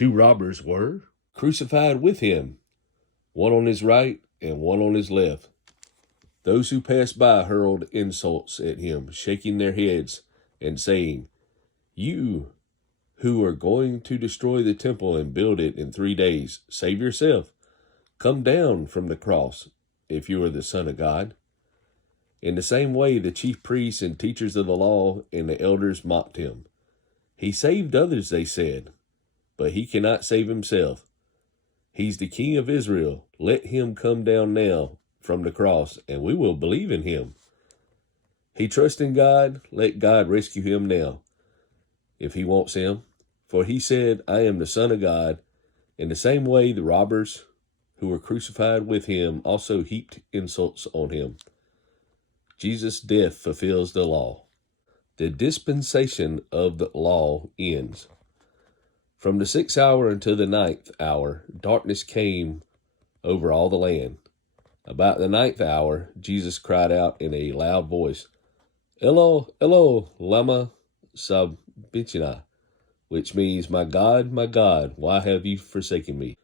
2 robbers were crucified with him, one on his right and one on his left. Those who passed by hurled insults at him, shaking their heads and saying, "You who are going to destroy the temple and build it in 3 days, save yourself. Come down from the cross if you are the Son of God." In the same way, the chief priests and teachers of the law and the elders mocked him. "He saved others," they said, "but he cannot save himself. He's the King of Israel. Let him come down now from the cross, and we will believe in him. He trusts in God. Let God rescue him now, if he wants him. For he said, 'I am the Son of God.'" In the same way, the robbers who were crucified with him also heaped insults on him. Jesus' death fulfills the law. The dispensation of the law ends. From the 6th hour until the 9th hour, darkness came over all the land. About the 9th hour, Jesus cried out in a loud voice, "Elo, Elo, lama sabachthani," which means, my God, why have you forsaken me?"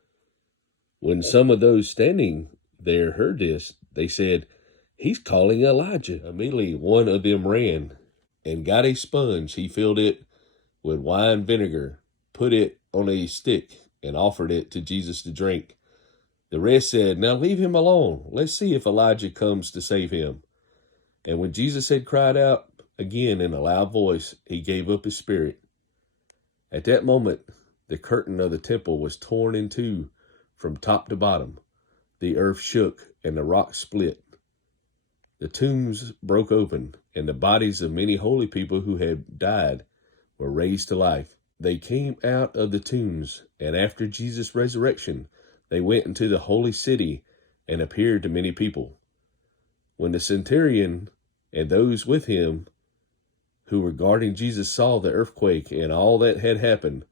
When some of those standing there heard this, they said, "He's calling Elijah." Immediately one of them ran and got a sponge. He filled it with wine vinegar, put it on a stick, and offered it to Jesus to drink. The rest said, "Now leave him alone. Let's see if Elijah comes to save him." And when Jesus had cried out again in a loud voice, he gave up his spirit. At that moment, the curtain of the temple was torn in two from top to bottom. The earth shook and the rocks split. The tombs broke open, and the bodies of many holy people who had died were raised to life. They came out of the tombs, and after Jesus' resurrection, they went into the holy city and appeared to many people. When the centurion and those with him who were guarding Jesus saw the earthquake and all that had happened,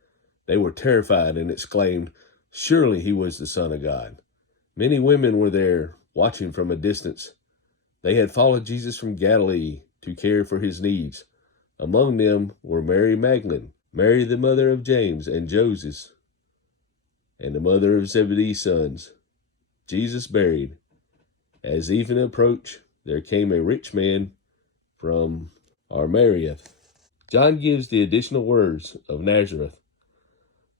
they were terrified and exclaimed, "Surely he was the Son of God." Many women were there, watching from a distance. They had followed Jesus from Galilee to care for his needs. Among them were Mary Magdalene, Mary the mother of James and Joseph, and the mother of Zebedee's sons. Jesus buried. As evening approached, there came a rich man from Arimathea. John gives the additional words of Nazareth.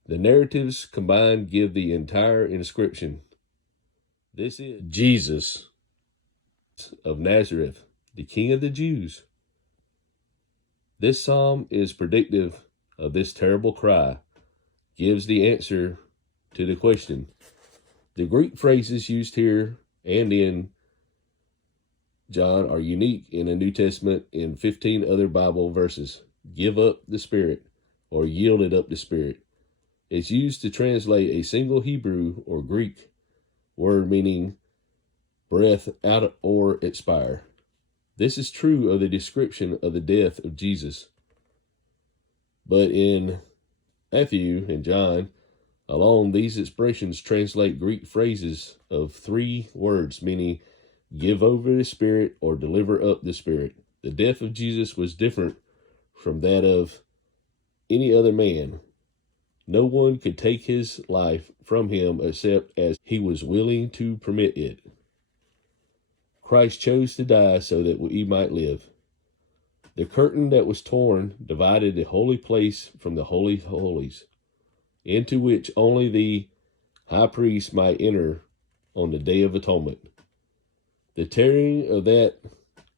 The narratives combined give the entire inscription. This is Jesus of Nazareth, the King of the Jews. This psalm is predictive of this terrible cry, gives the answer to the question. The Greek phrases used here and in John are unique in the New Testament in 15 other Bible verses. Give up the Spirit, or yielded up the Spirit. It's used to translate a single Hebrew or Greek word meaning breath out or expire. This is true of the description of the death of Jesus. But in Matthew and John alone, these expressions translate Greek phrases of 3 words meaning give over the Spirit or deliver up the Spirit. The death of Jesus was different from that of any other man. No one could take his life from him except as he was willing to permit it. Christ chose to die so that we might live. The curtain that was torn divided the holy place from the Holy of Holies, into which only the high priest might enter on the Day of Atonement. The tearing of that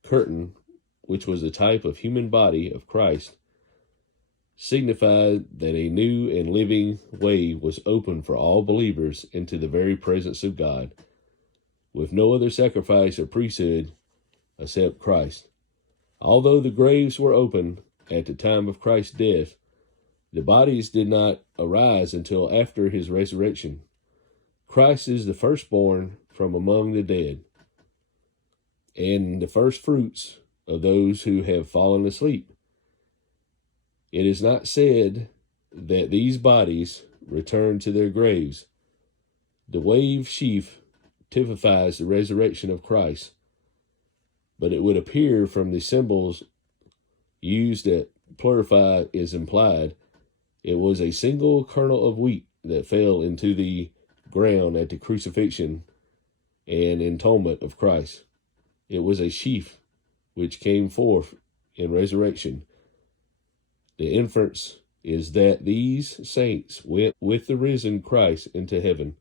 curtain, which was a type of human body of Christ, signified that a new and living way was opened for all believers into the very presence of God, with no other sacrifice or priesthood except Christ. Although the graves were open at the time of Christ's death, the bodies did not arise until after his resurrection. Christ is the firstborn from among the dead, and the first fruits of those who have fallen asleep. It is not said that these bodies return to their graves. The wave sheaf typifies the resurrection of Christ, but it would appear from the symbols used that plurify is implied, it was a single kernel of wheat that fell into the ground at the crucifixion and entombment of Christ. It was a sheaf which came forth in resurrection. The inference is that these saints went with the risen Christ into heaven.